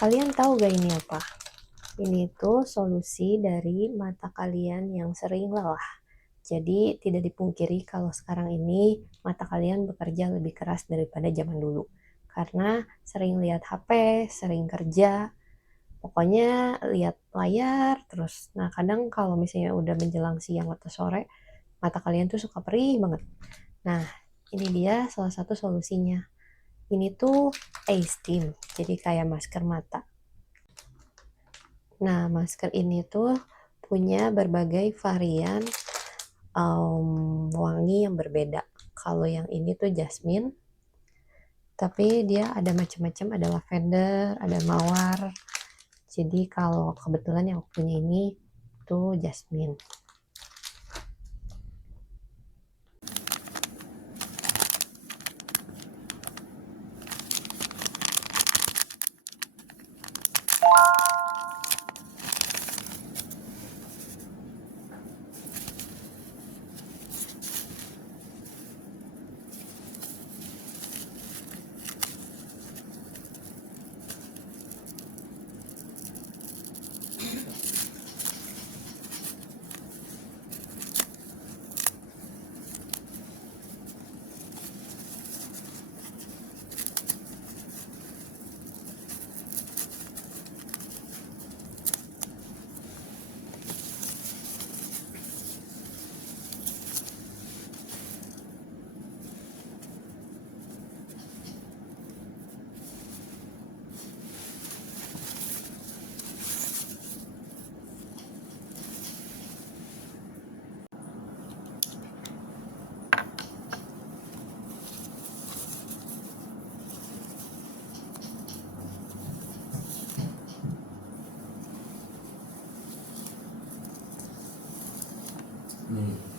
Kalian tahu gak ini apa? Ini tuh solusi dari mata kalian yang sering lelah. Jadi tidak dipungkiri kalau sekarang ini mata kalian bekerja lebih keras daripada zaman dulu. Karena sering lihat HP, sering kerja, pokoknya lihat layar terus. Nah kadang kalau misalnya udah menjelang siang atau sore, mata kalian tuh suka perih banget. Nah ini dia salah satu solusinya. Ini tuh eye steam, jadi kayak masker mata. Nah, masker ini tuh punya berbagai varian wangi yang berbeda. Kalau yang ini tuh jasmine, tapi dia ada macam-macam, ada lavender, ada mawar. Jadi kalau kebetulan yang aku punya ini tuh jasmine. Nih.